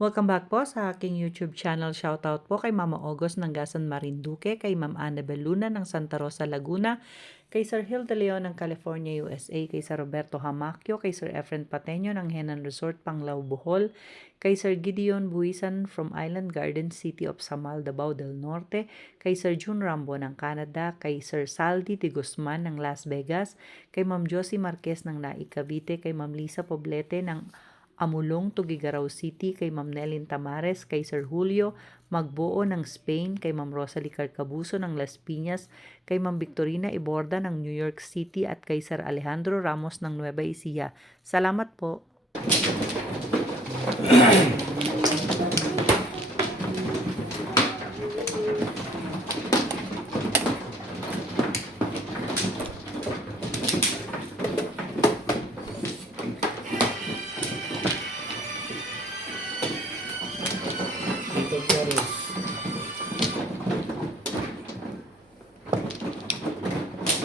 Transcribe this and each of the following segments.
Welcome back po sa aking YouTube channel. Shoutout po kay Mama August ng Gasan Marinduque, kay Ma'am Annabel Luna ng Santa Rosa, Laguna, kay Sir Hill de Leon ng California, USA, kay Sir Roberto Hamacchio, kay Sir Efren Pateño ng Henan Resort, Panglao, Bohol, kay Sir Gideon Buisan from Island Garden City of Samal, Davao del Norte, kay Sir June Rambo ng Canada, kay Sir Saldi de Guzman ng Las Vegas, kay Ma'am Josie Marquez ng Naik, Cavite, kay Ma'am Lisa Poblete ng Amulong, Tugigaraw City, kay Ma'am Nelin Tamares, kay Sir Julio Magbuo ng Spain, kay Ma'am Rosalie Carcabuso ng Las Piñas, kay Ma'am Victorina Iborda ng New York City at kay Sir Alejandro Ramos ng Nueva Ecija. Salamat po.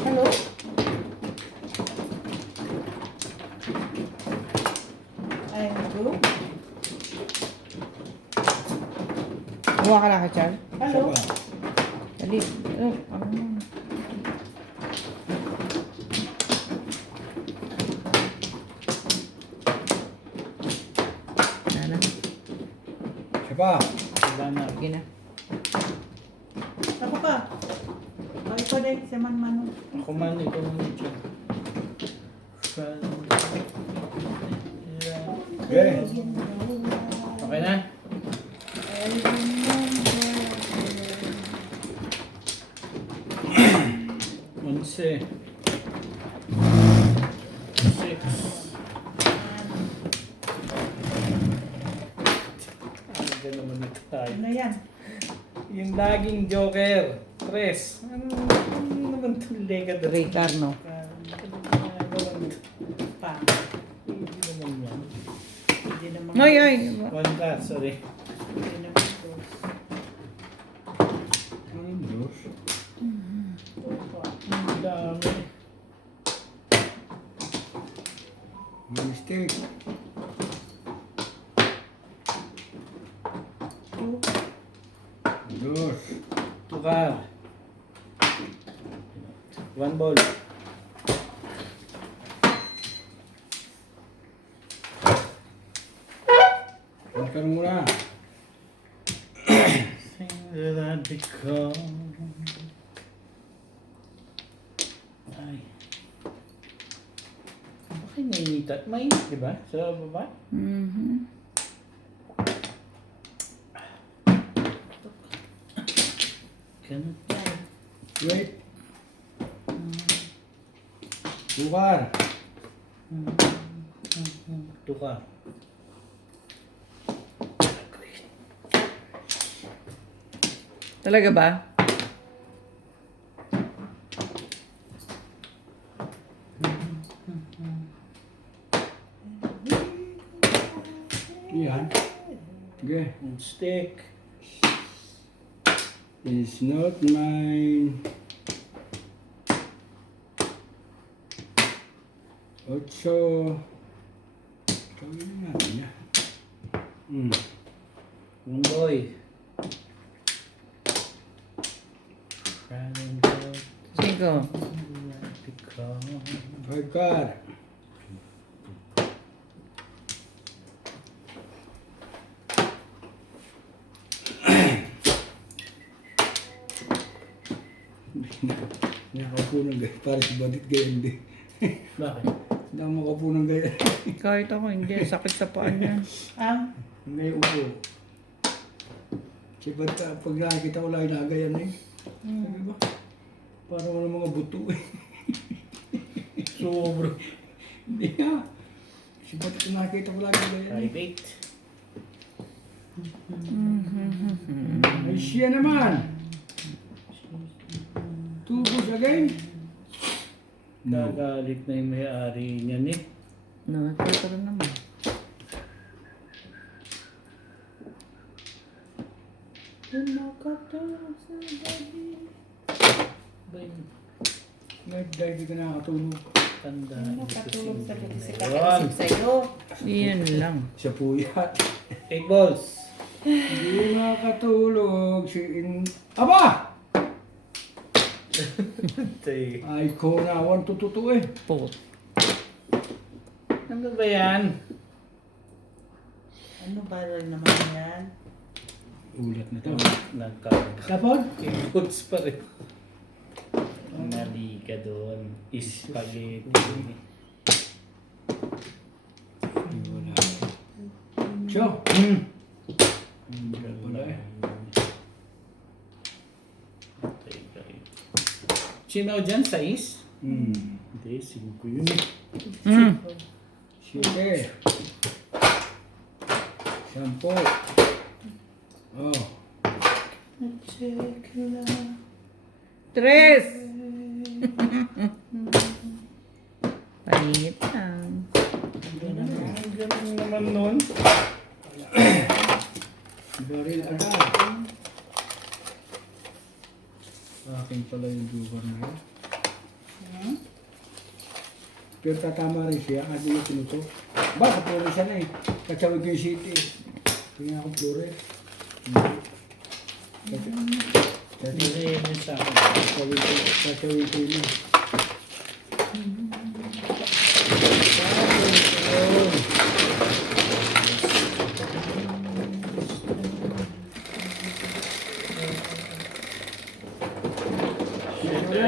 Hello? I'm good. Buha ka lang ka, Char? Hello? Dali. Ano mo? Nana. Siapa? Wala na. Sige na. Ako ka? O, ikaw din, si Man. Ako man, ikaw man siya. Okay. Okay na? Onse. 6. Ano naman ito tayo? Ano yan? Yung laging Joker. 3. Ano naman ito? Lega de Ricardo. Pa. Hindi naman yan. Hindi naman. Ay. One card, sorry. Hindi naman ito. Ano yung Diyos? Ang dami. Mistake. Dos. Tukar. One ball. Makan muna. Thing that I become. Ay. Bakit nainita? Mainit, di ba? Sa baba? Ganun tayo. Wait. Tukar. Tukar. Talaga ba? Yan. Okay. Stick. It's not mine. 8. Gawin na natin yan. Yung boy. Cinco. 5 card. Nakaupo ng gaya. Para si Badit gaya hindi. Bakit? Hindi ako makaupo ng gaya. Kahit ako hindi. Sakit sa paa niya. May upo. Si Badit, pag nakikita ko lang inagayan na eh. Sabi ba? Parang wala mga buto eh. Sobro. Hindi nga. Si Badit, nakikita ko lang inagayan eh. Private. Ay siya naman. Tubos again. Nagalit na yung may-ari niyan eh. No, ito rin naman. Nakatulog sa gabi. Ba yun? Dahil di ka nakatulog. Tanda. Nakatulog sa gabi. Si Yun. kakaisip sa'yo. Iyan lang. Siya po yan. 8 balls. Hindi makatulog Aba! Tay. Ay ko na, 1 to 2 eh. Po. Ano ba yan? Ano viral naman yan? Ulat na to. Nagkaroon. Tapos? Inputs pa rin. Mali ka doon. Spaghetti. Wala. So, wala eh. Sino dyan? 6? Hindi, 5 yun eh. Sige. 10. Oh. Tres! Palit lang. Ang galing naman nun. Baril agad. Akin pala yung lugar na yun. Pero tatama rin siya kasi yung tinuto. Ba, kapuro siya na eh. Katsawag ko yung city eh. Tingnan ako plure. Hindi na yun sa akin. Katsawag ko yun. Siyempre.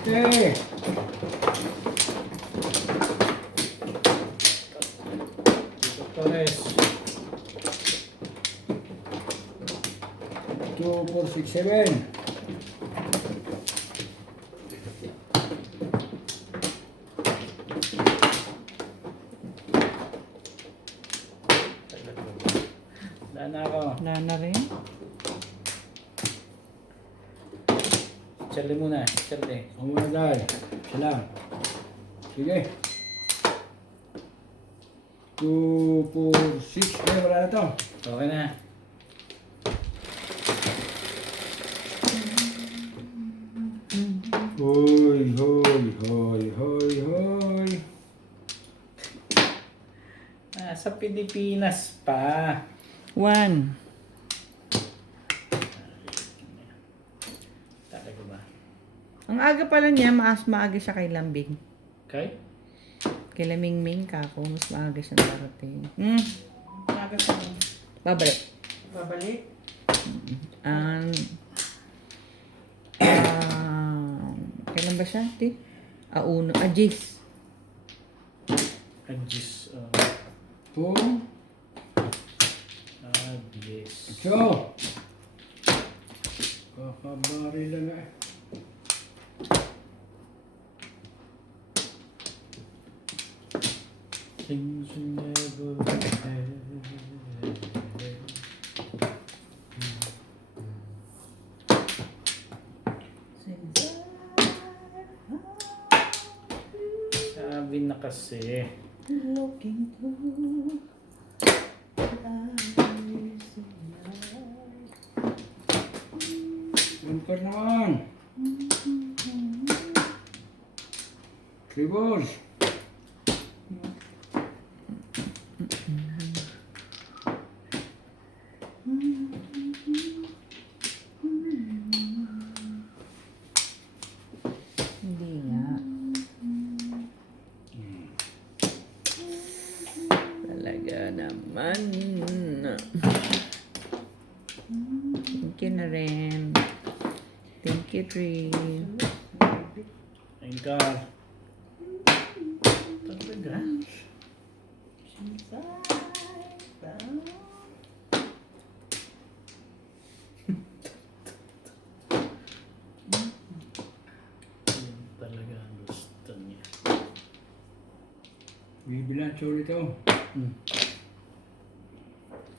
Sige. Torres. 2, 4, 6, 7. Wala na ako. Wala na rin. Charlie muna. Charlie. Ang mga dahil. Salam. Sige. 2, 4, 6. Okay, wala na to. Okay na. Hoy, hoy, hoy, hoy, hoy. Sa Pilipinas pa. 1. Talaga ba? Ang aga pala niya, maaga siya kay Lambing. Okay? Kay Laming ka ako, mas maaga siya darating. Maaga pa rin. Babalik. Babalik? Kailan ba siya? Uno. Jis. Adjust. 2, Adjust. 8. Kakabari lang eh. Things you never had. Sabi na kasi. Looking through Bumper naman. 3 balls. Hindi nga. Talaga naman. Thank you na rin. Thank you, Tree. Ayun ka. Talaga? Yun talaga ang gusto niya. Bibilan ulit ito.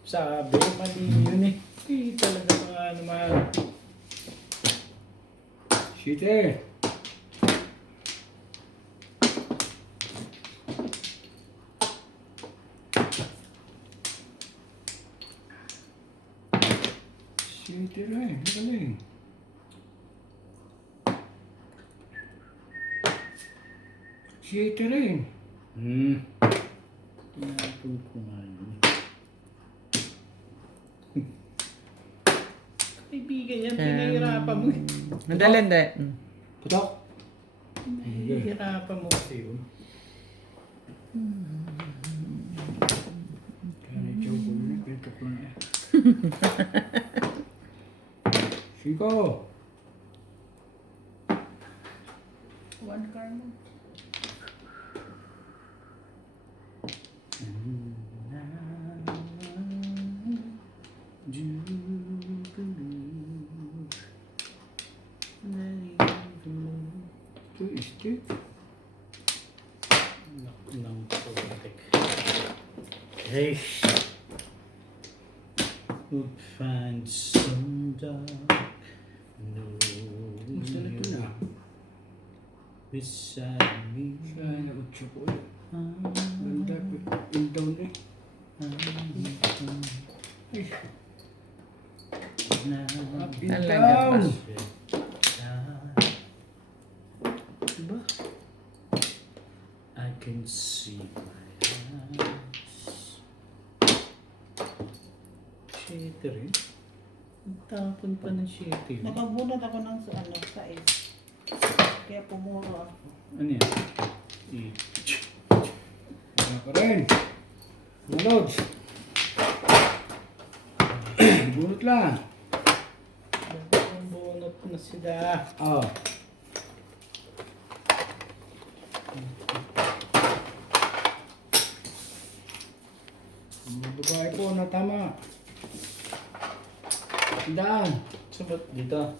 Sabi, mali yun eh. Talaga mga naman. Siete. Siete rin. Magaling. Siete rin. Tinapon ko nga yun. Kaibigan yan, pinahirapan mo eh. Madali, hindi. Putok. Pinahirapan mo kasi yun. Kaya na-chow ko yun. Pitok lang eh. Siko. One card mo. Ito, stick. Ng politik. Okay. Would find some dark, no Gusto na ito na. beside me. Sana utso ko ulit. Ganda. In down eh. Ay, up in Talaga ba? down. Diba? I can see my eyes. Shit rin. Tapon pa ng shit yun. Nakabunot ako ng sais. Kaya pumuro ako. Ano yan? Wala ka rin. Malods. Bunot lang. Bunot na sila. Ah. Mga babae po na tama. Tandaan. Sabat dito.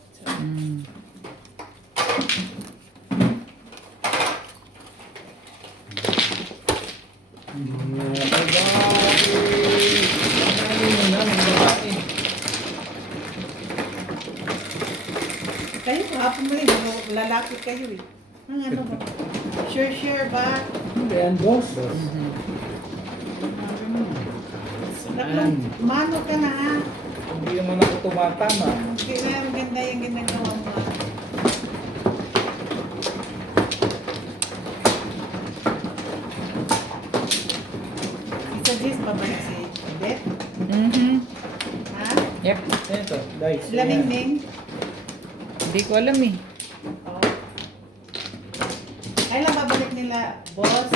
Mga babae. Ano mo na, mga babae. Kayo kahapon mo lalaki kayo eh. Ang ano ba? Sure ba? Hindi yan, boss. Dapat mano ka na ha. Hindi naman ako tumatama. Kaya maganda yung ginagawa mo ha. I-suggest babalik si Beth. Ha? Yep. Ito, dice. Sila Ningning. Hindi ko alam eh. Oo. Kailan babalik nila, boss?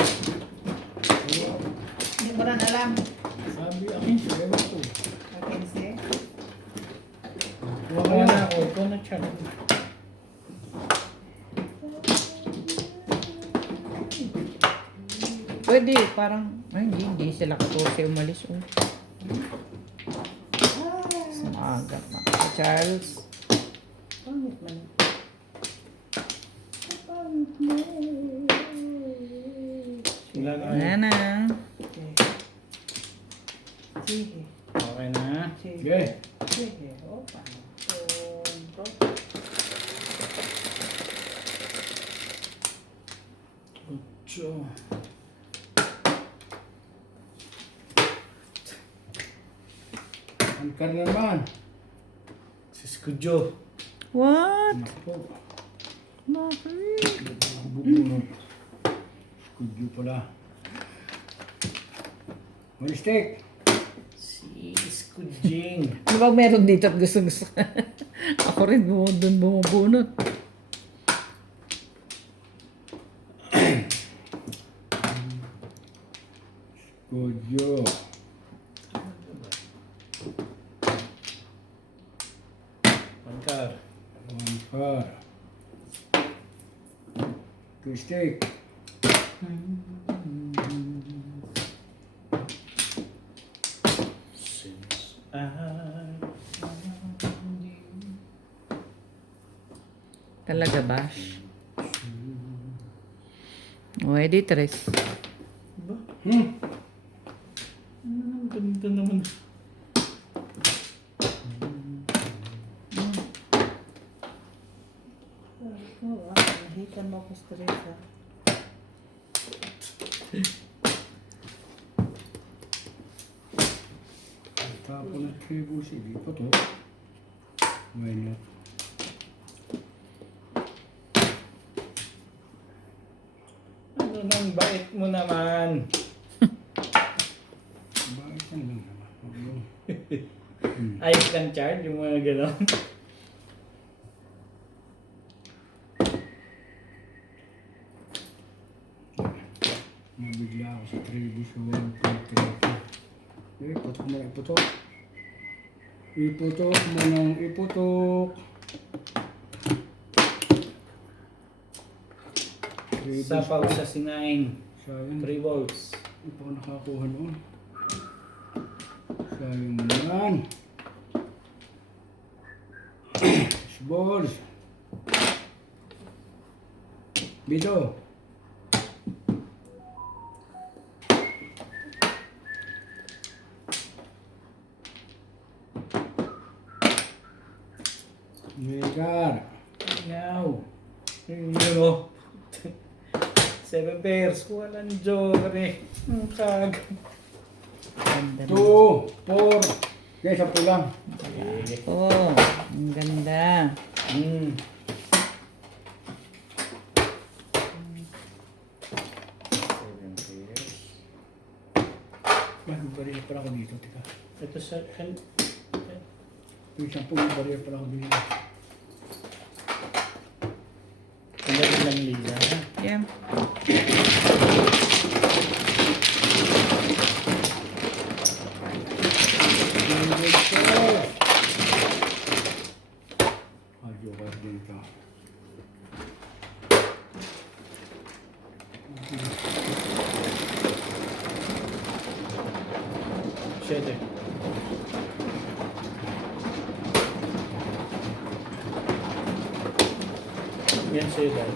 Hindi mo rin alam. Sabi akin, sabi ko. Agency. Wala na ako. Ito na siya. Pwede, parang, ay, hindi sila 14 umalis. Oh. Sa maaga pa. Si Charles. Pangit man. Sila na. Ayan na. Okay. Sige. Okay na. Sige. Sige. Sige. O, paano? So, Ocho. Angkar na naman. Si Skudyo. What? Ako. Bakit? Bubunot. Kudyo pala. One stick. Si Skudjing. Ano bang meron dito at gusto-gusto? Ako rin doon bumubunot. Kudyo. Pangkar. One car. Two stick. Since I found you. Talaga ba? O, edi tres. Ba? Hmm. Ang ganda naman. Oo, nahitan mo ko stress ah. Tapos ng table si di pa to. Why not? Ano nang bait mo naman? Bakit yan lang naman? Huwag mo. Ayos lang, Chard, yung mga gano'n. Nabigla ako sa table sa 1, 2, 3. Iputok mo na iputok. Iputok mo nang iputok. Sapaw sa sinaing. Sayang. 3 volts. Hindi pa ako nakakuha noon. Sayang naman. Balls. Bito. Megar. Now. Yun o. 7 pairs. Walang joker eh. Ang kag. Ganda na. 2, 4. Kaya sa pulang. Oh, ang ganda. Hmm. 7 pairs. May baril pala ako dito. Tika. Ito sa... May 10 baril pala ako dito. Ang ganda lang liga. Yeah. Ayoko dito. Siyete. Yan sa'yo dahil.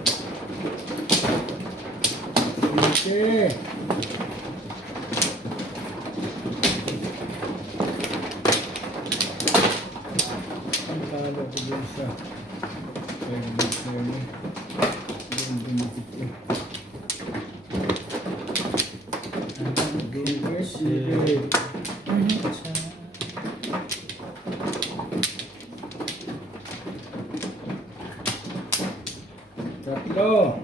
Sige. Ang talo ko dun sa pag-display. Doon dumikit ko. Dumikit. Tatlo.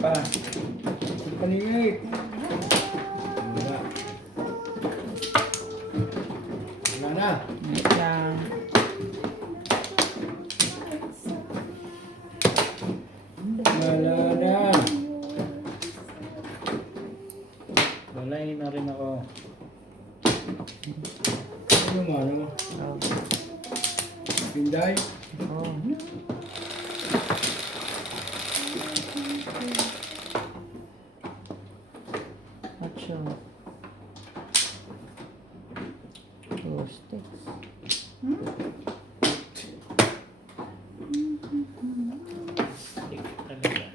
Pa. Paningit. Wala. Wala na. Wait lang. Wala na. Walay na rin ako. Ano mo, ano mo? Oh. Pinday? Oh. Ocho. Two sticks. Stick talaga.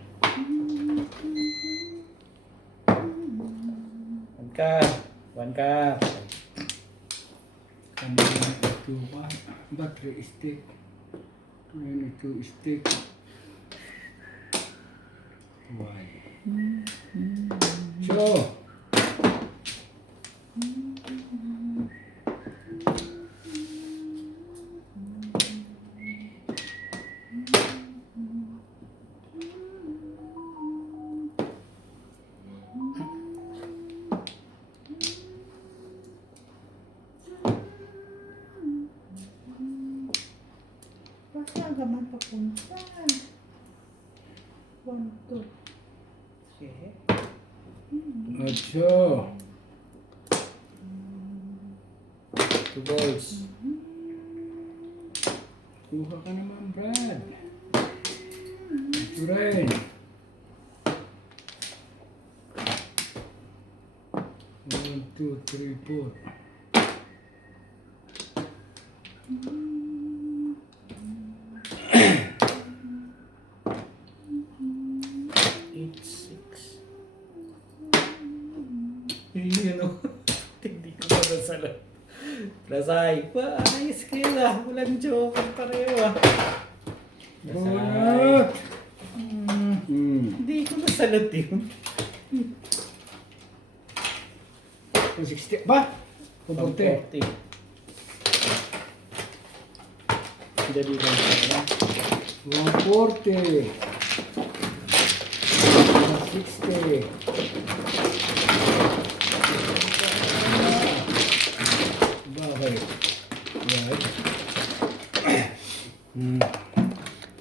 One ka. Ano yung ito pa? Battery stick. 22 stick. Why? So, Saan ka man papunta? 1, 2. Sige. 8. 2 volts. Kuha ka naman, Brad. Ito rin. 1, 2, 3, 4. Eight, 6. Yun o. salot. Lasay. Ayos kayo ah. Walang joker pareho ah. Bunot! Hindi ko nasalot yun. 160. Ba? 140. 140. Dali lang siya. 140. 160. Bakit? Right.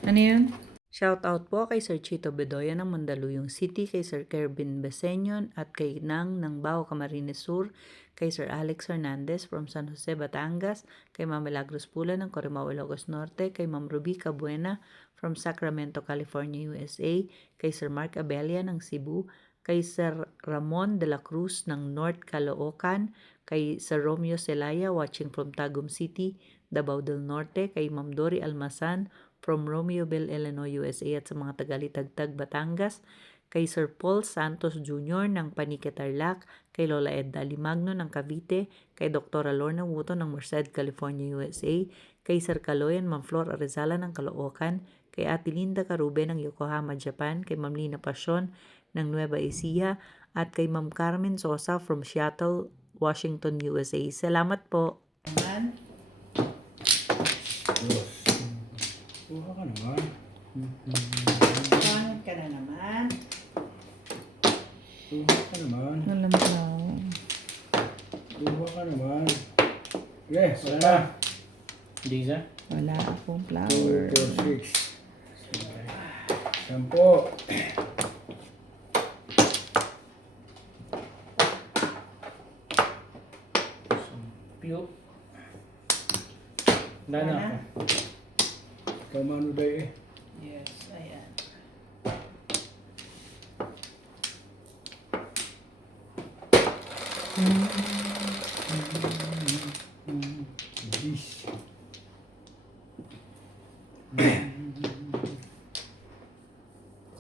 Ano yun? Shoutout po kay Sir Chito Bedoya ng Mandaluyong City, kay Sir Kervin Besenyon at kay Nang ng Bao Camarines Sur, kay Sir Alex Hernandez from San Jose, Batangas, kay Ma'am Milagros Pula ng Corimao, Ilocos Norte, kay Ma'am Ruby Cabuena from Sacramento, California, USA, kay Sir Mark Abella ng Cebu, kay Sir Ramon de la Cruz ng North Caloocan, kay Sir Romeo Celaya watching from Tagum City, Davao del Norte, kay Ma'am Dory Almasan from Romeoville, Illinois, USA at sa mga tagalit-tagtag Batangas, kay Sir Paul Santos Jr. ng Panique Tarlac, kay Lola Edda Limagno ng Cavite, kay Dr. Lorna Wuto ng Merced, California, USA, kay Sir Kaloyan Ma'am Flor Arizala ng Caloocan, kay Ate Linda Carube ng Yokohama, Japan, kay Ma'am Lina Pasyon ng Nueva Ecija, at kay Ma'am Carmen Sosa from Seattle, Washington, USA. Salamat po. Naman. Kuha ka naman. Pangit ka na naman. Kuha ka naman. Alam ko. Kuha ka naman. Yes, wala na. Hindi siya? Wala akong 2, flower. 4, 6. 10. Piyo. Dana Wala. ako. Kamano dahi eh. Yes, ayan. Yes.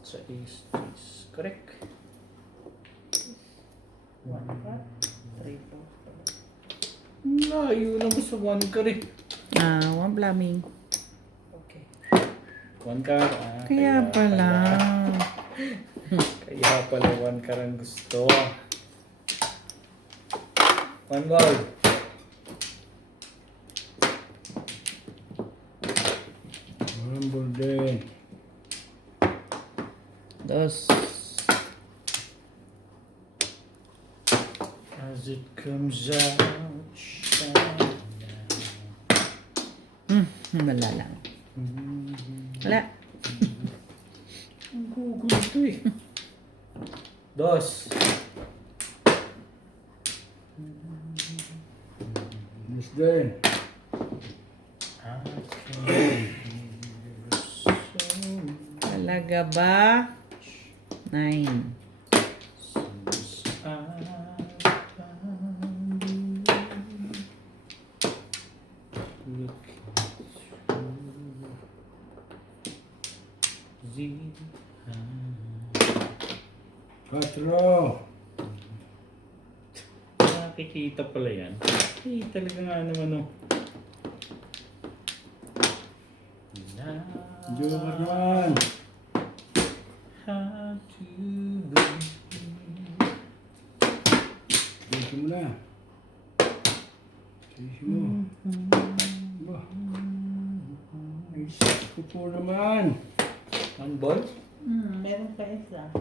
Sa is correct. 1 cup. 3 po. Layo naman sa 1 ka rin. One plumbing. Okay. 1 ka. Kaya pala. Kaya pala 1 ka rin gusto. 1 ball. Humble din. 2. As it comes out, shine Wala lang. Wala. Ang gugulo ito eh. 2. Yes din. Talaga ba? 9. Patro. Nakikita pala yan. Eh, talaga nga naman oh. Joker naman. How to believe. Sige mo na. Sige mo. Ba? Ay, ko po naman. 1 ball? Meron pa isa.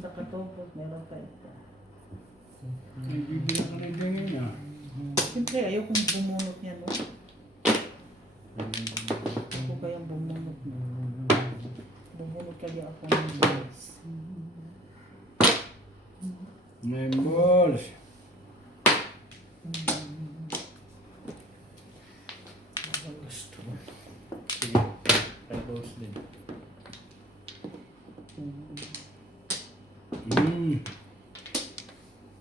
Sa katubos, meron pa isa. Nagbibigyan ka na din ngayon ah. Siyempre, ayokong bumunot niya, no? Ako ba yung bumunot mo? Bumunot kaya ako ng bilis. 9 balls. Ang gusto mo. Sige. 5 balls din.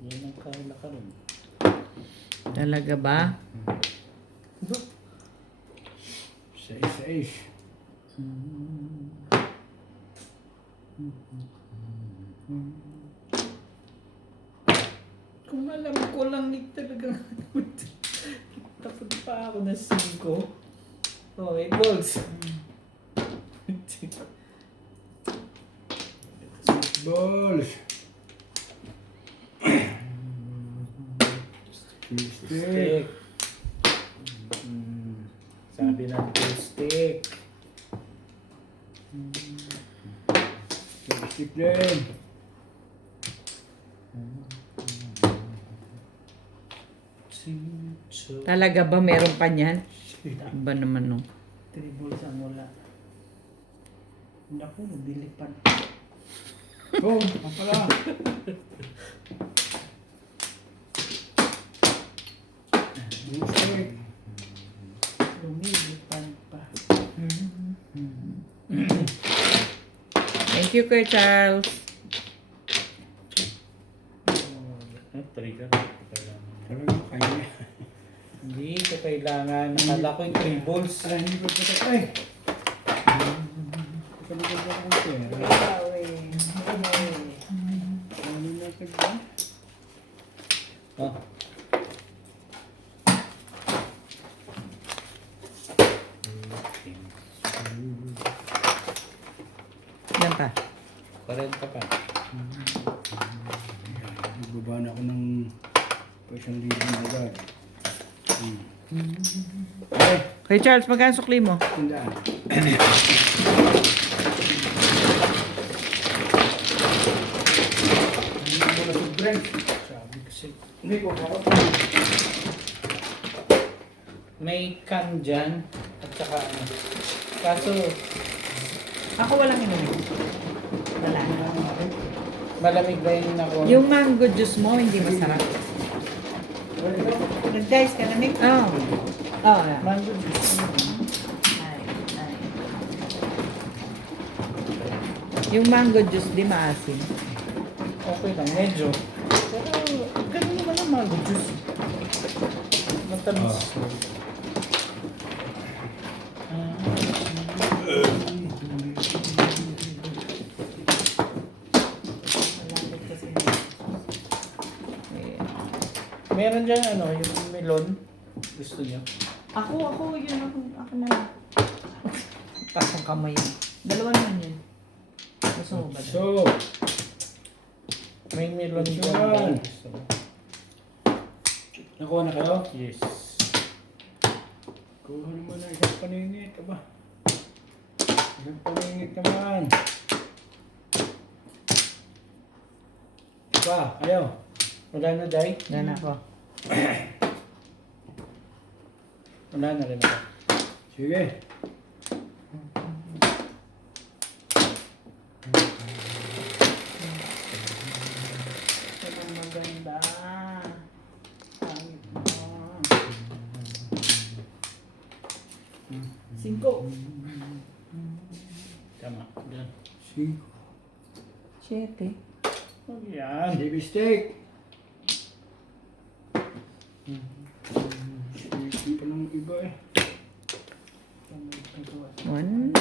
Yan ang kaula ka rin. Talaga ba? 6. Kung alam ko walang hit talaga. Tapos pa ako na 5. Oh, 8 balls. 6 balls. Stick. Stick. Sabi ng stick. Stick din. Talaga ba meron pa niyan? Ba naman no? 3 balls ang wala. Naku, nabilipan. Oh, ang pala. Stick. Lumilipan pa. Thank you, Kuya Charles. Trigger. Talagang kaya. Hindi ko kailangan. Nakala ko yung 3 balls. Aray, hindi pa patak ay. Pagkaligod ako ng pera. Awe. Ano natin ba? Oh. Yan pa. 40 pa. Nagbaba na ako ng 1,000 agad. Ay, Kuya Charles, magkano sukli mo? tindaan. Hindi mo na sobrang. Sabi kasi. Hindi ko harap. May can dyan. At saka ano. Kaso, Ako walang inumin. Wala. malamig ba yung ako? Yung mango juice mo, hindi masarap. Nag-dice ka na, Nick? Oh. Oh, yeah. Mango juice. Ay, ay. Yung mango juice, di maasim. Okay lang, medyo. Pero, ganun naman ang mango juice. Matamis. Malapit kasi. Meron dyan ano, yung melon. Gusto niyo? Ako yun. Ako na lang. Pasong kamay yun. Dalawa naman yun. Gusto mo ba? So, May melon Gusto dyan. mo? guys. Gusto mo? nakuha na kayo? Yes. Kuha naman na isang paningit. Aba. Isang paningit naman. Pa, ayaw. Wala na, Day? Yan ako. Wala na rin ako. Sige. Ito ang maganda. Pangit mo. 5. Tama. Dyan. Sige. 7. Oh, yan. Baby steak. Steak pa ng iba eh. 1.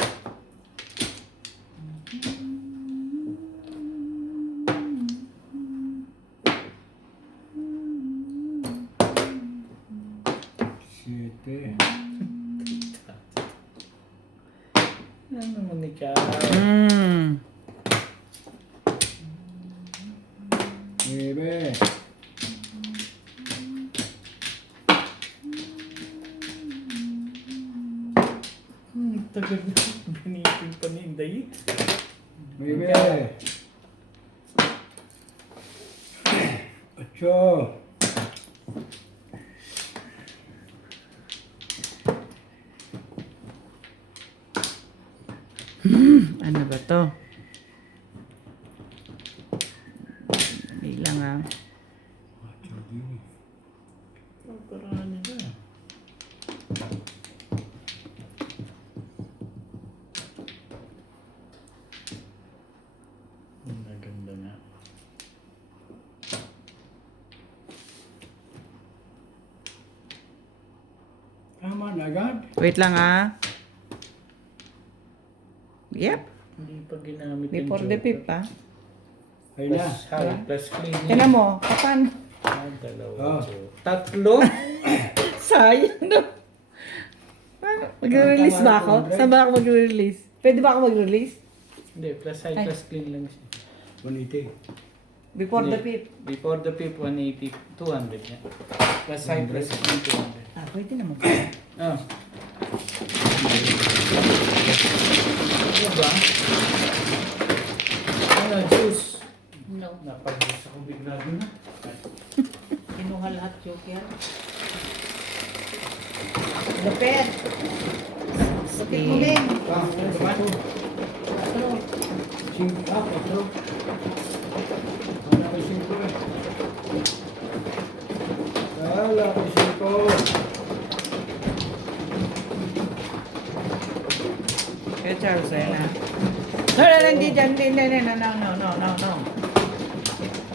Siyete. Ano naman ikaw? Nueve. Tagal na. Binipin pa ni Inday. Nueve. Ocho. Ano ba to? Bilang ah. Ocho din. Oh, paraan nila. Ang ganda nga. Tama na agad. Wait lang ah. Yep. Hindi pa ginamit Before the joker. fifth ah. Ayun na. Plus high, plus clean. Tignan mo, paano? Ha? dalawa. Ah. Tatlo? Sayang no. Magre-release ba ako? Saan ba ako magre-release? Pwede ba ako mag-release? Hindi, plus high, plus clean lang siya. 180. Before the Hindi. pip. Before the PIP, 180, 200 niya. Plus high, plus clean, 200. Ah, pwede naman. Ah. Ano ba? Ano, juice? No. Napag-juice ako bigla doon na. Kinuha lahat joker. Lapet. Lapet mo din. Ah, ito ba? Ano? 5, 4. Wala ko 5 eh. Wala ko 5. Kaya Charles, ayun na. No, hindi dyan. Hindi. No.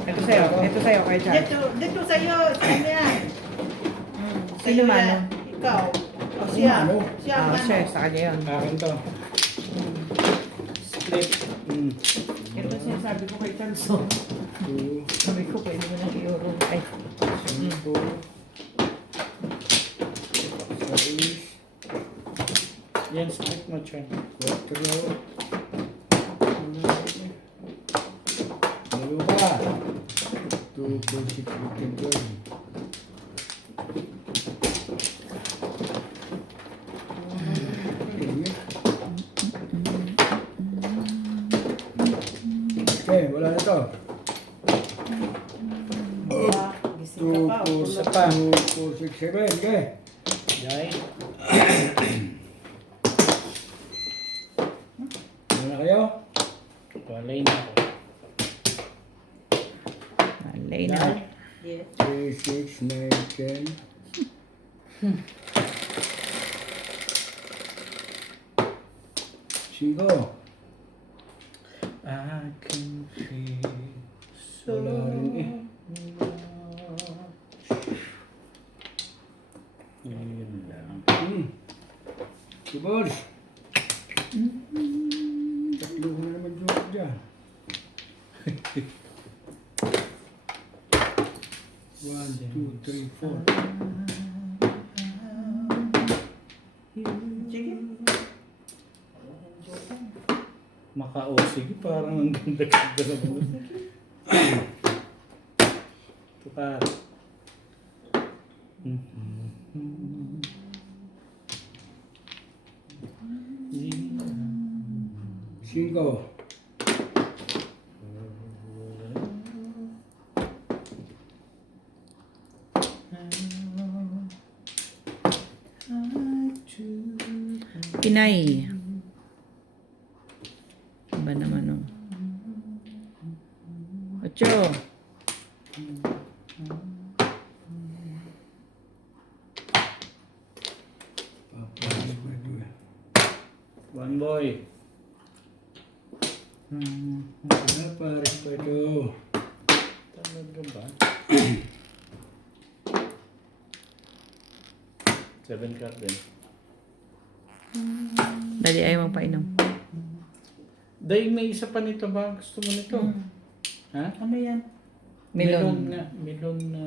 Ito sa'yo, kay Charles. Dito sa'yo, sa kanya. Sino man, yan. Ikaw. O siya. Ano? Siya Ah, ang siya, ano. sa kanya yun. Akin to. Split. Ito sinasabi ko kay Charles. oh. 2, Sabi ko, pwede mo nang i-euro. Ay, 5, 6, Yan, split mo, Chan. 4. Dalawa pa. 2, 4, 6, 8, 12. Okay, wala na to. Gising ka pa. 2, 4, Isa pa. 2, 4, 6, 7. Okay. Yay. Ano na kayo? Walay na ako. malay na. Yes. 3, 6, 9, 10. 5. I can feel so Wala rin eh. Yun lang. Si Boris. Tatlo ko na naman joke dyan. 1, 2, 3, 4. Sige. Makao, sige, parang ang ganda-ganda naman. Ito ka. Cinco. Pinay. Iba naman oh. 8. Paparas pa ito eh. One boy. Paparas pa ito. Talaga ba? 7 card din. Dali, ayaw mong painom. Day, may isa pa nito ba? Gusto mo nito? Ha? Ano yan? Melon. Melon na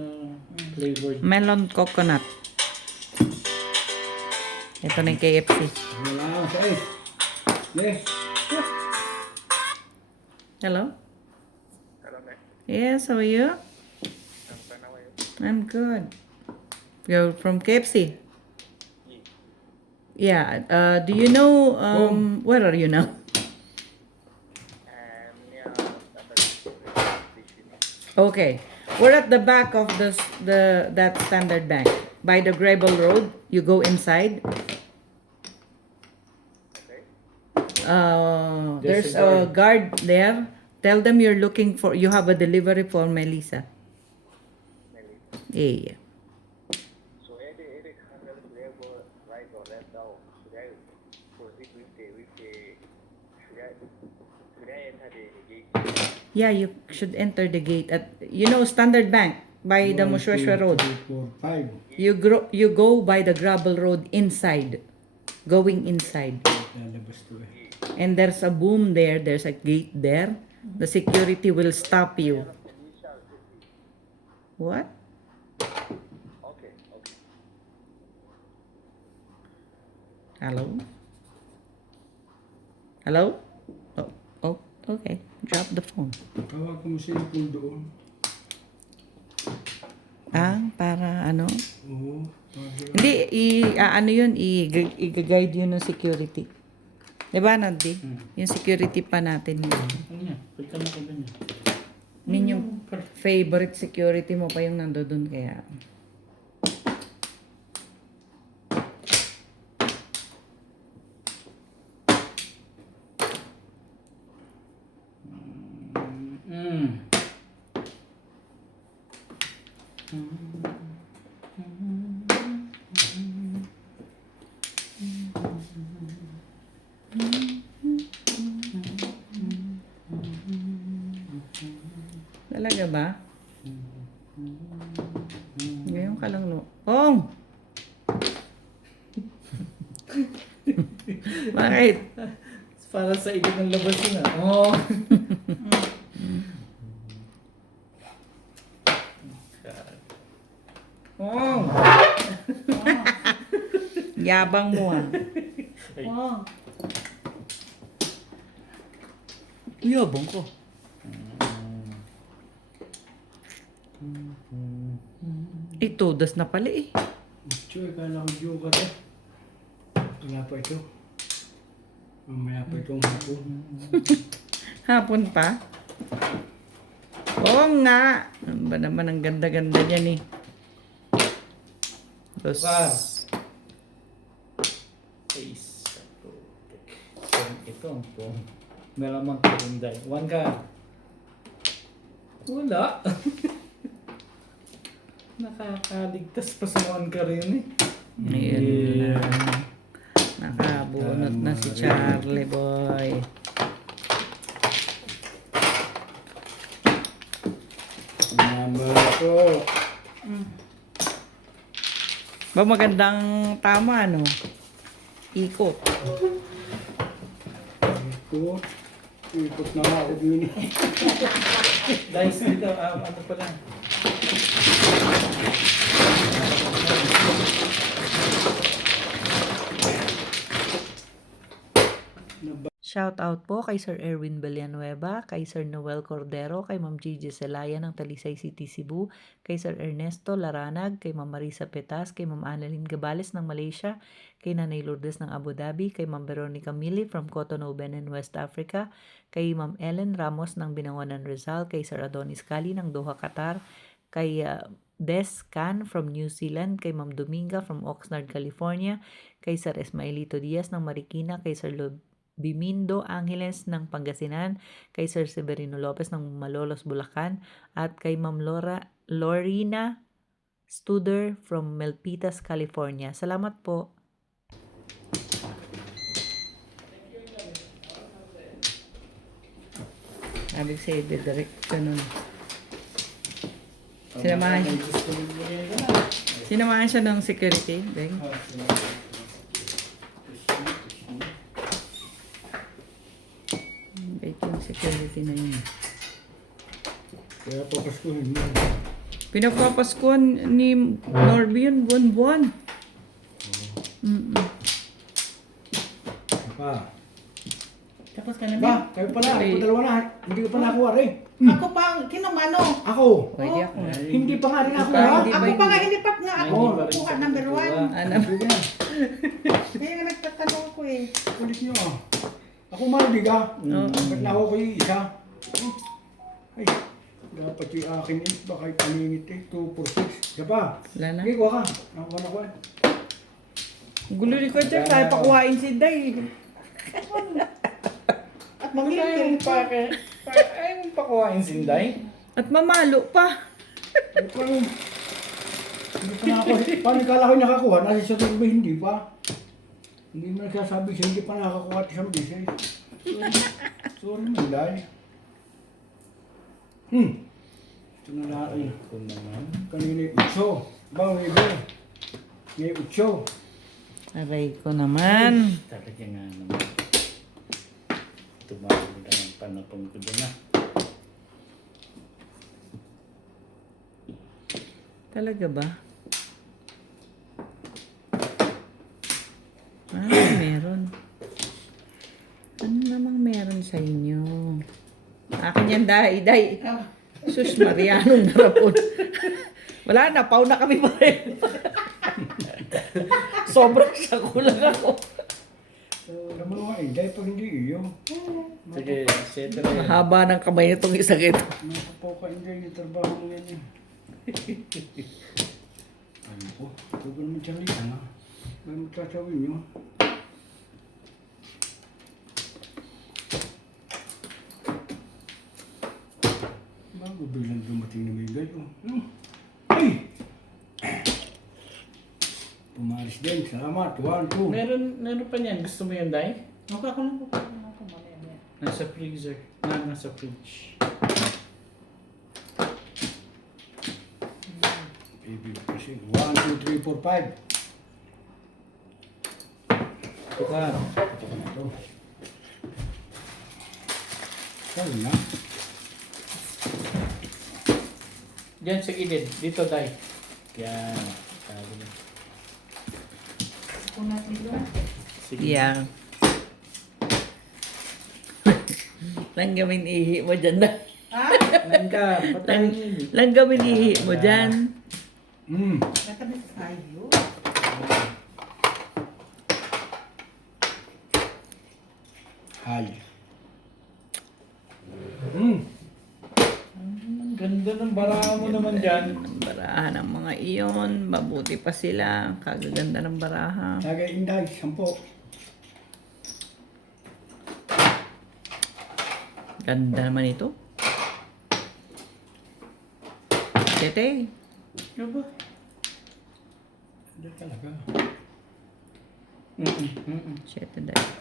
flavored. Melon coconut. Ito na yung KFC. Wala akong sais. Yes. Hello? Yes, how are you? I'm good. You're from KFC? Yeah. Do you know, where are you now? Okay. We're at the back of that Standard Bank. By the Gravel Road. You go inside. There's There's a a guard there. Tell them you're looking for, you have a delivery for Melissa. Yeah. So any handle flavor right or left down. Should I proceed should I enter the gate? Yeah, you should enter the gate at, you know, Standard Bank by the 1, 2, Mushweshwa Road. 3, 4, 5. You go by the gravel road inside. Going inside. Lalabas to eh. And there's a boom there, there's a gate there. The security will stop you. What? Hello? Hello? Oh, okay. Drop the phone. Tawag ko mo si Nicole doon. Para ano? Oo. tawag siya. Hindi, ano yun, i-guide yun ng security. Diba, Nandi? Yung security pa natin yun. Ano niya? Pagka na ko ganyan. Yun yung favorite security mo pa yung nandoon kaya. Mm. Talaga ba? Ngayon ka lang, no? Oh! Bakit? Para sa ikot ng labas yun ah. Oh. Oh! Yabang mo ah. Oh. Yabang ko. Ito, das na pala eh. Choy, kala ko joke ka. Wala pa ito. Mamaya pa itong hapon. Hapon pa? Oo nga. Ano ba naman ang ganda-ganda niyan eh. Dos. Wow. Face. Ito ang phone. Malamang karinday. One ka. Wala. Nakakaligtas pa sa one ka rin eh. Ngayon lang. Nakabunot na si Charlie boy. Number ko. Ba magandang tama no? Ikot. Ikot. Ikot na nga ako din. Guys, dito, ano pa lang. Shout out po kay Sir Erwin Villanueva, kay Sir Noel Cordero, kay Ma'am Gigi Celaya ng Talisay City, Cebu, kay Sir Ernesto Laranag, kay Ma'am Marisa Petas, kay Ma'am Annalyn Gabales ng Malaysia, kay Nanay Lourdes ng Abu Dhabi, kay Ma'am Veronica Mili from Cotonou, Benin, West Africa, kay Ma'am Ellen Ramos ng Binangonan, Rizal, kay Sir Adonis Cali ng Doha, Qatar, kay Des Can from New Zealand, kay Ma'am Dominga from Oxnard, California, kay Sir Esmaelito Diaz ng Marikina, kay Sir Bimindo Angeles ng Pangasinan, kay Sir Severino Lopez ng Malolos, Bulacan, at kay Ma'am Lorina Studer from Milpitas, California. Salamat po. Sabi sa'yo, diretso nun. Sinamahan siya ng security, Beng. Bait yung security na yun. Kaya papaskuhin mo. Pinapapaskuhan ni Norby yun, buwan-buwan. Pa. Tapos ka na Ba, ba? kayo pala. Ako dalawa na. Hindi ko pa nakuha rin. Ako pa, kinumano. Ako. Pwede ako nga. Hindi pa nga rin ako. Parang Ha? hindi Ako ba pa nga, hindi pa nga ako Hindi pa rin kuha siya number kukuha. 1. Ano? Sige na. Kaya nga nagtatanong ko eh. Ulit nyo ah. Ako malig ah. Oo. Ba't na ako kayo isa? Ay, dapat yung akin eh. Baka ipaningit eh. 2 for 6. Isa pa. Wala na. Sige, kuha ka. Nakuha na ko eh. Gulo ni Kuya, tayo pakuhain si Day. At Ano mamili pa ay pakuhain sinday? At mamalo pa. Ay, paano? Hindi pa na ako. Paano kala ko nakakuha? Nasa sa turbo hindi pa. Hindi mo nagsasabi siya hindi pa nakakuha at isang beses. Sorry mo, Day. Ito na natin. Ito naman. Kanina yung 8. Ba, may iba. May 8. Aray ko naman. Talaga nga naman. Tumawag na ang panapon ko doon na. Talaga ba? Ah. yan, day. Ah, Sus, Marianong narapon. Wala na, pau na kami pa rin. Sobrang sakulang ako. Alam mo naman, hindi pag hindi iyo. Sige, set na yan. Mahaba ng kamay nitong isang ito. Napapaka-enjoy yung trabaho mo yan eh. Ayun po, ito ba naman siyang litan ha? May magkasawin nyo. Bago biglang dumating na may gayo. Ay! Pumaris din, salamat. 1, 2. Meron pa niyan. Gusto mo yun, Day? okay ako lang po. Ako mamaya. Nasa freezer. Nasa fridge. Baby, kasi 1, 2, 3, 4, 5. Tukan. Ito. Sorry na. Diyan sa gilid. Dito, Day. Yan. Sabi na. Kung natin doon. Sige. Yeah. Langgamin ihi mo dyan na. Ha? Langga. Patayin yun. Langgamin ihi mo dyan. Nakabit tayo. Hi. Ang ganda ng baraha mo naman dyan. Ang baraha ng mga iyon. Mabuti pa sila. Kagaganda ng baraha. Tagay Inday, 10. Ganda naman ito. Tete. Ano ba? Hindi talaga. Siyete dahil.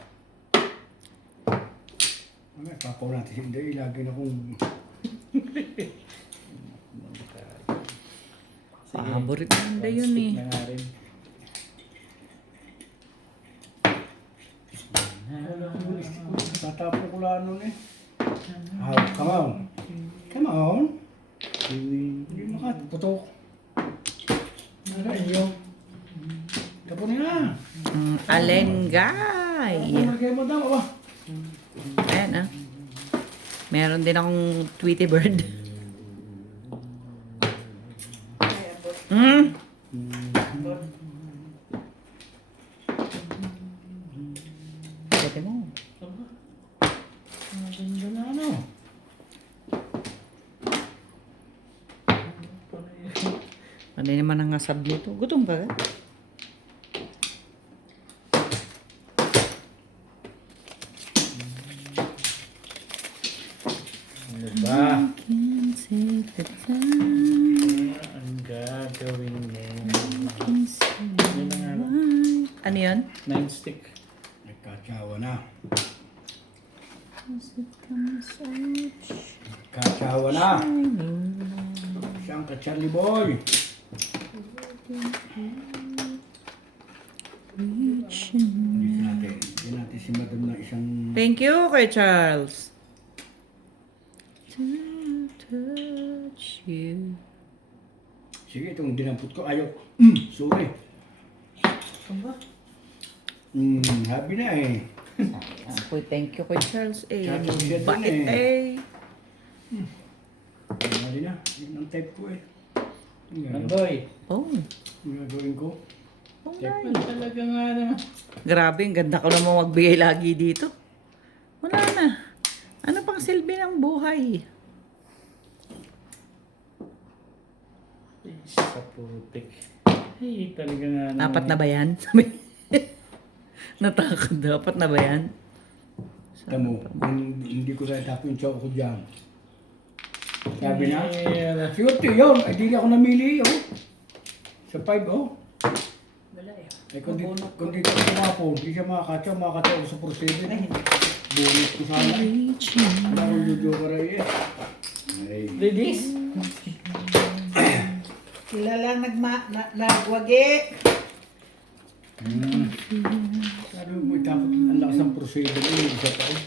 Mamaya, papaw natin si Inday. Lagi na kong... Paborit nanda yun eh. Na nga rin. Tatapon ko lang nun eh. Ah, come on. Come on. Hindi makaputok. Nara iyo. Tapunin na. Alengay. Ano kayo mo daw, ba? Ayan ah. Meron din akong Tweety Bird. Hmm? Pwede mo. Ang ganda na ano. Ano naman ang ngasab nito? Gutom ka? Ano ba? Can take the time. Ang gagawin mo. Can see Yun na nga. why. Ano yun? 9 stick. Nagkatsawa na. As it comes out Nagkatsawa na. shining. Siyang ka Charlie Boy. Reaching. Hindi natin si Madam na isang... Thank you kay Charles. To touch you. Sige, itong dinampot ko. Ayaw. Sorry. Happy na eh. Ako, thank you kay Charles eh. Charles, Ang siya din bait eh. Mali na. Yun ang type ko eh. Mandoy. Oh, Yung gagawin ko. oh Ay, nice. talaga nga naman. Grabe, ang ganda ko naman magbigay lagi dito. Wala na. Ano pang silbi ng buhay? Ay, sa putik. Ay, talaga nga naman. Apat na ba yan? Sabi. Natakot daw. Apat na ba yan? Tamo, hindi ko na tapon yung chow ko dyan. Sabi na, Ay, swerte yun. Ay, di ako namili, oh. Sa 5, oh. Wala eh. Ay, kung dito ako tumapo, hindi siya makakatsa ako sa Pro7. Bonus ko sana. Wala akong jojo rin eh. Ay, ladies? Sila lang nagwagi. sabi mo, tapos ang lakas ng Pro7 eh. Isa pa eh.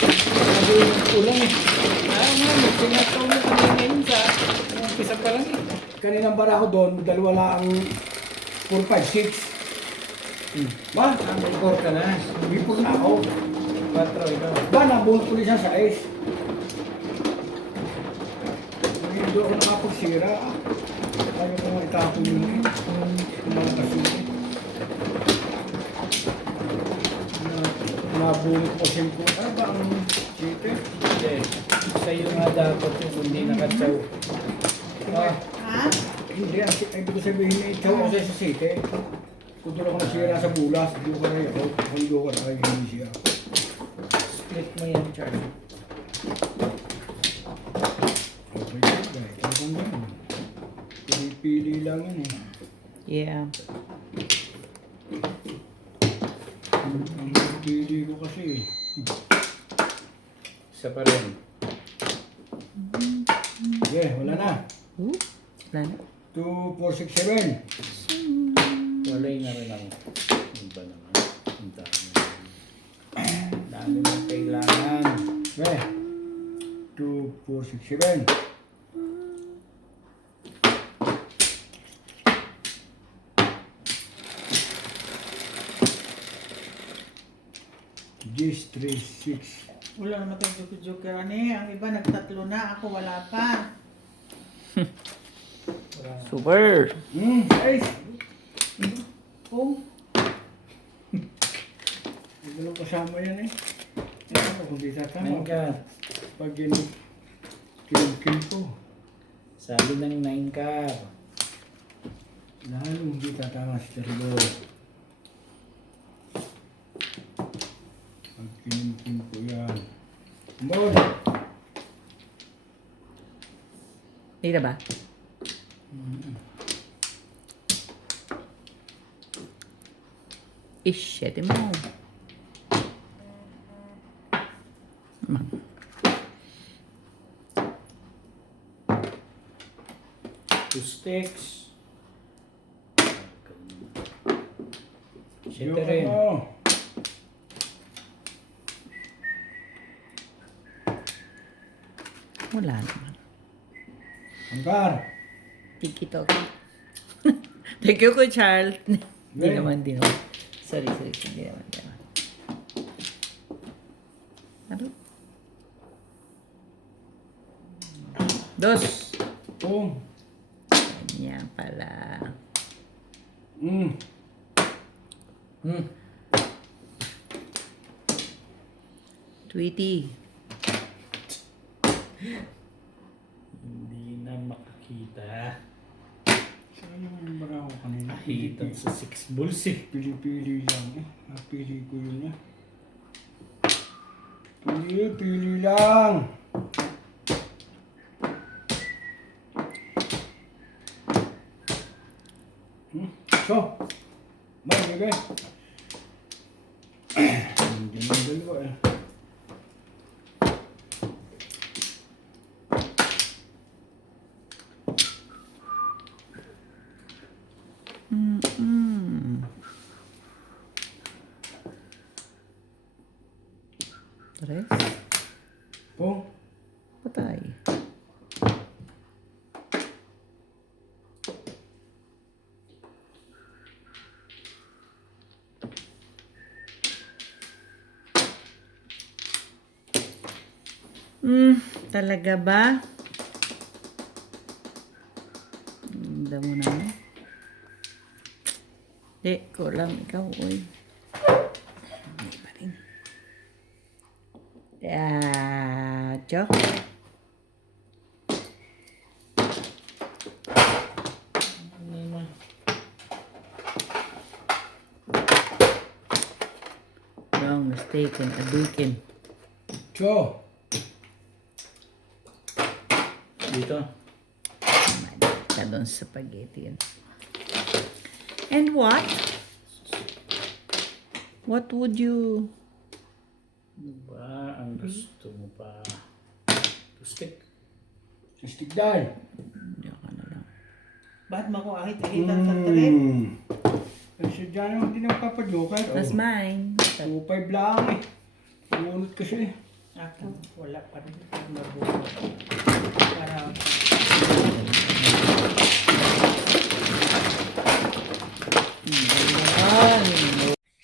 Sabi yung kulang eh. Ah, nga, sinataw mo kanina yun sa umpisa pa lang eh. Kaninang bara ko doon, dalawa lang 4, 5, 6. Ba? Ah, may core ka na. Bipor na ako. 4, ikaw. Ba, nabunot ko rin sa 6. Hindi ako nakapagsira. Kaya ko nga itapon yun eh. Malakas yun eh. Nabunot ko 5. Ano ba ang chite? Hindi. Sa'yo nga dapat yung hindi nakatsaw. Ah, Ha? Hindi, ang ibig ko sabihin na itaw ako sa site. Kung doon ako nasira sa bulas, doon ko na ako. Kung doon ko na hindi siya. split mo yan, Charlie. Okay, guys. Ano ba yan? Pinipili lang yan eh. Yeah. Ang pinipili ko kasi. Isa pa rin. Yeah, wala na. Wala na. 2, 4, 6, 7. Walay na rin ako. Ano ba naman? Ang dami. Dami mong kailangan. Yeah. 2, 4, 6, 7. This 3, 6. Wala naman tayong joker-joker. Ano eh, ang iba nagtatlo na. Ako wala pa. Super! Guys. Oh, Hindi ko lang kasama yan eh. Ito ko kung di tatama. Nine ka. Pag kinugkin ko. Sabi ng 9 ka. Lalo hindi tatama si Terlo. Pag kinugkin ko yan. Mod! Dito ba? Ish, ito mo. Two sticks. Siyete Joker rin. mo. Wala naman. Angkar. Tiki-tok. Thank you, Kuya Charles. Di Yeah. naman, di naman. Sorry. Di naman. Ano? Dos. Pum. Kanya pala. Hmm. Tweety. Hindi na makakita. Saan naman ba ako kanina? Nahitan sa 6 balls eh. Pili-pili lang eh. Napili ko yun eh. Pili lang. So, bye. Hindi naman dalawa eh. Tres. Pum. Patay. Talaga ba? Ganda mo naman. Di, kulang ikaw, uy. Hindi pa rin. Chok. Wrong, mistaken, adukin. So, Dito. Ka doon sa spaghetti yun. And what? What would you... Diba? Ang gusto mo pa. Two stick. stick down. Diyan ka na lang. ba't mo ako ahit-ahitan sa trip? Kasi dyan naman din ang papajoker. That's mine. 2-5 lang eh. Bunot kasi. Akin, wala pa rin. Mabuhay. Para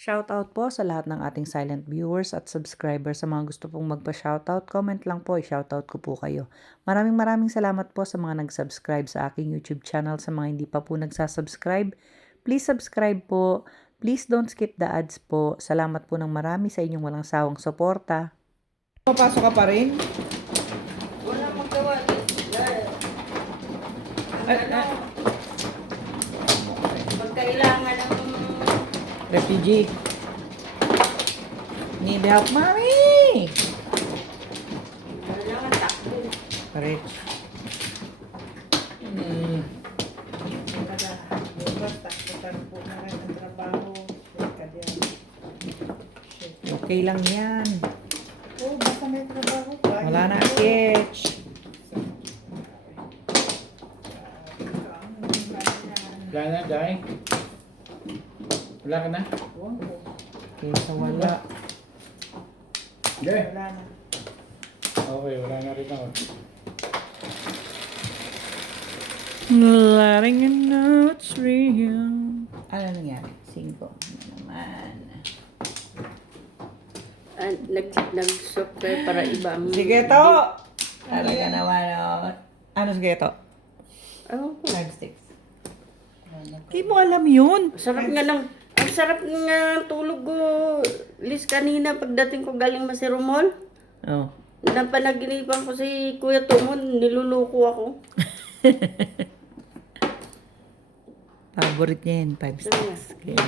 Shoutout po sa lahat ng ating silent viewers at subscribers. Sa mga gusto pong magpa-shoutout, comment lang po, i-shoutout ko po kayo. Maraming salamat po sa mga nag-subscribe sa aking YouTube channel. Sa mga hindi pa po nagsasubscribe, please subscribe po. Please don't skip the ads po. Salamat po ng marami sa inyong walang sawang suporta. Papasok ka pa rin? Wala magawa. Pag kailangan ng Refugee. Need help, mommy! kailangan takbo. Correct. Bukas, takbo po na rin ang trabaho. Okay lang yan. Oh, basta may trabaho pa. Wala na, Kitch. Wala na, Day? Wala ka na? Kaysa wala. Hindi. Wala na. Okay, wala na rin ako. Letting you know it's real. Ano nangyari? 5 na naman. Nag-subscribe para iba ang... Sige to! Talaga naman, oh. Ano sige to? Ewan ko. Sticks. Hindi mo alam yun. Ang sarap nga ng tulog ko. Liz, kanina pagdating ko galing Masirumol, Oh. napanaginipan ko si Kuya Tumon, niluluko ako. Favorite niya yun, 5 sticks. Okay.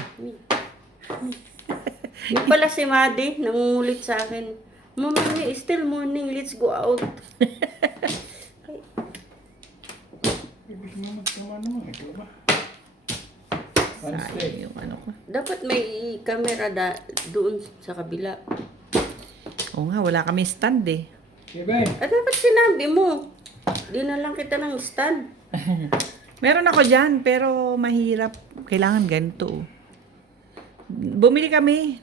Yung pala si Madi, nangungulit sa akin. Mama, still morning, let's go out. Ibig mo magtama naman, ito ba? Sayang yung ano ko. Dapat may camera doon sa kabila. Oo nga, wala kami stand eh. Sige. At dapat sinabi mo, di na lang kita ng stand. Meron ako dyan, pero mahirap. Kailangan ganito. Oh. Bumili kami.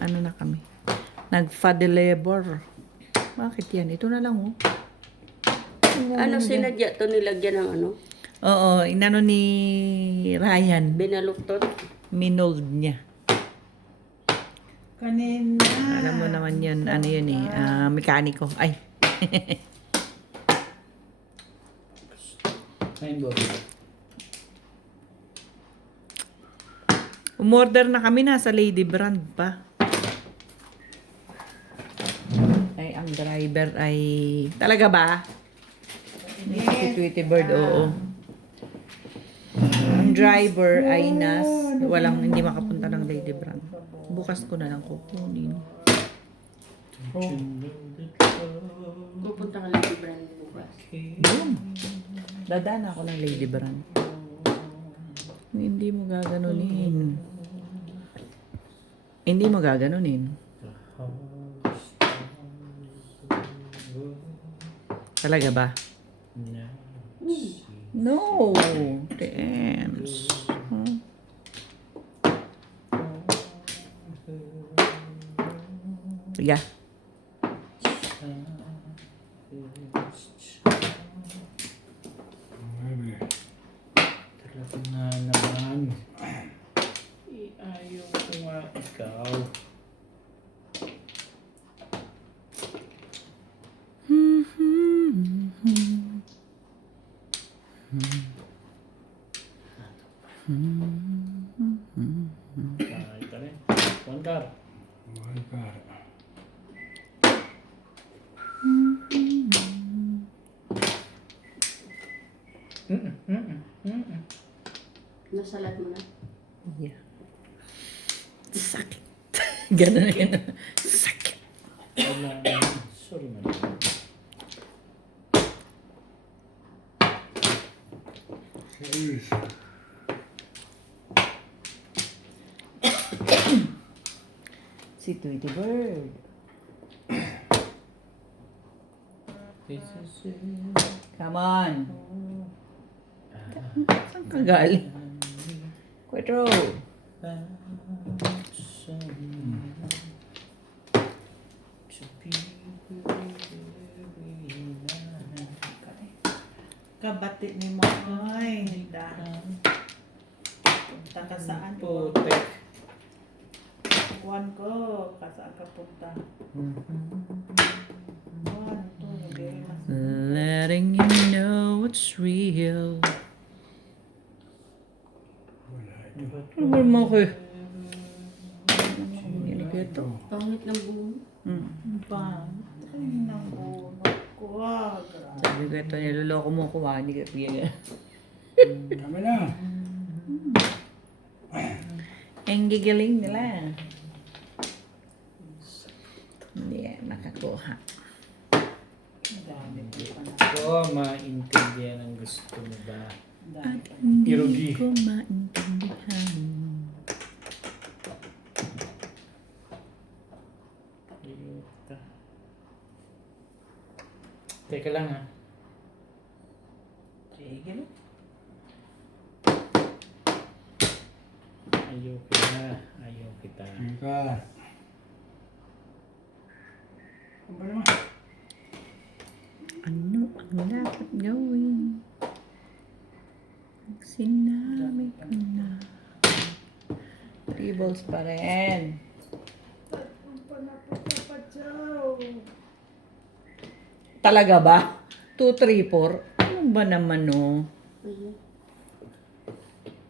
Ano na kami? Nag-fadelabor. Bakit yan? Ito na lang oh. Ano sinadya to nilagyan ng ano? Oo, inano ni Ryan. Binaluktot. Minold niya. Kanina. Alam mo naman yun, ano yun eh, mekaniko. Ay. Signboard. Umorder na kami, nasa Lady Brand pa. Ay, ang driver ay... Talaga ba? Si Tweety Bird, oo. Ang driver ay hindi makapunta ng Lady Brand. Bukas ko na lang kukunin. Pupunta ka lang sa brand bukas. Boom! Dadaan ako ng Lady Brand. Hindi mo gaganunin. Hindi mo gaganunin. Talaga ba? No! Tams. Huh? Sige. Talaga nga naman. Ayaw ko nga ikaw. Ay, ka rin. Wonder. Buhay ka. Nasalat mo na. Yeah. Sakit. Ganun yun. Sakit. Wala. Sorry man. Ayos. Si Tweety Bird. This is it. Come on. Saan ka galing? Quattro. Kabati ni mo. Ay, dahil. Punta ka saan? Putek. kuhan ko. Kasaan ka punta? Kuhan to. Nagdiri mas. Letting you know it's real. Ano mo ko? Hindi ko ito. Pangit ng buhok. Pa. Ay, nang bunot ko. Grabe. Sabi ko ito, niloloko mo ko. Hindi ka bigyan. Tama na. Ang gigaling nila. Hindi nakakuha. Ang dami ko pa na. Ko, maintindihan ang gusto mo ba? Ang dami pa na. Hindi Irugi. ko maintindihan. Yuta. Teka lang ha. Sige lang. Ayaw kita. Ayaw kita. Teka. Ano ba naman? Ano ang dapat gawin? Pag sinabi ko na. 3 balls pa rin. Talaga ba? 2, 3, 4? Ano ba naman no?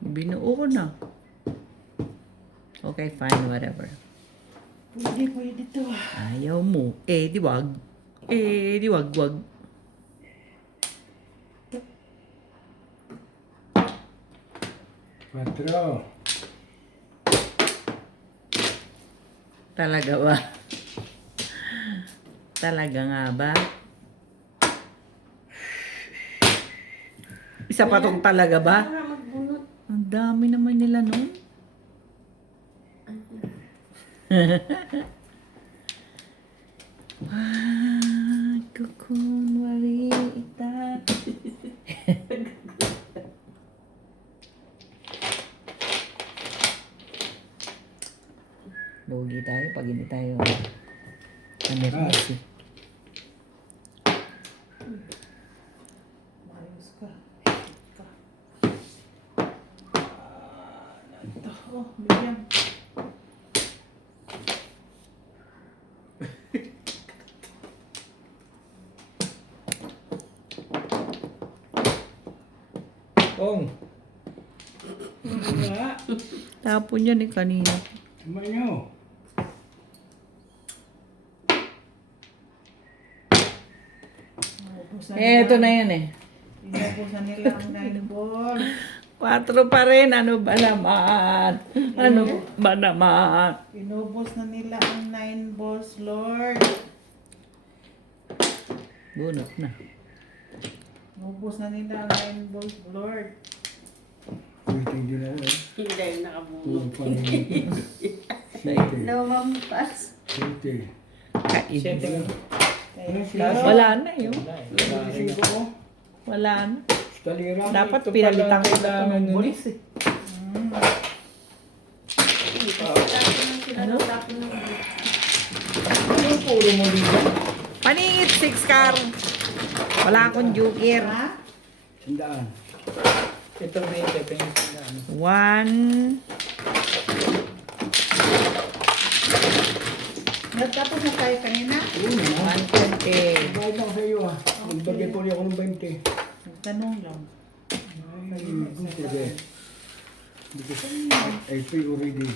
Binuo ko na. Okay, fine, whatever. Pwede to. Ayaw mo. Eh, di wag. Eh, di wag, wag. Patro. Talaga ba? Talaga nga ba? Isa pa tong talaga ba? Para magbunot. Ang dami naman nila nun. Wag ko kunwari ita. Lugi tayo pag hindi tayo ano kasi. Ayos ka. Ka. Ito. Oh, bigyan. Kong! Wala. Tapon yan eh kanina. Tama nyo. Inubusan Ito nila. na yan eh. Inubusan nila ang 9 ball. 4 pa rin. Ano ba naman? Ano ba naman? Inubos na nila ang 9 balls, Lord. Bunot na. Inubos na nila ang 9 balls, Lord. Waiting din ako eh. Hindi nakabunot. Puro pa rin. Siyete. Lumampas. Siyete. Kain. Siyete nga. Thank you. Wala na yun. Wala eh. Wala rin Singko ako. ko. Wala na. Skalira. Dapat ito pinalitan pala ko na kailangan ng nun bulis eh. Ano? Tapon ng Ano puro mo dito? Paningit 6 car. Wala akong joker. Ha? Sandaan. Ito 20 pesos na ano. 1. Nagtapos na tayo kanina. Oo naman. 120. Bayad lang sa iyo ah. Magbagay po niya ako ng 20. Nagtanong lang. Ay, good. Because I pay already.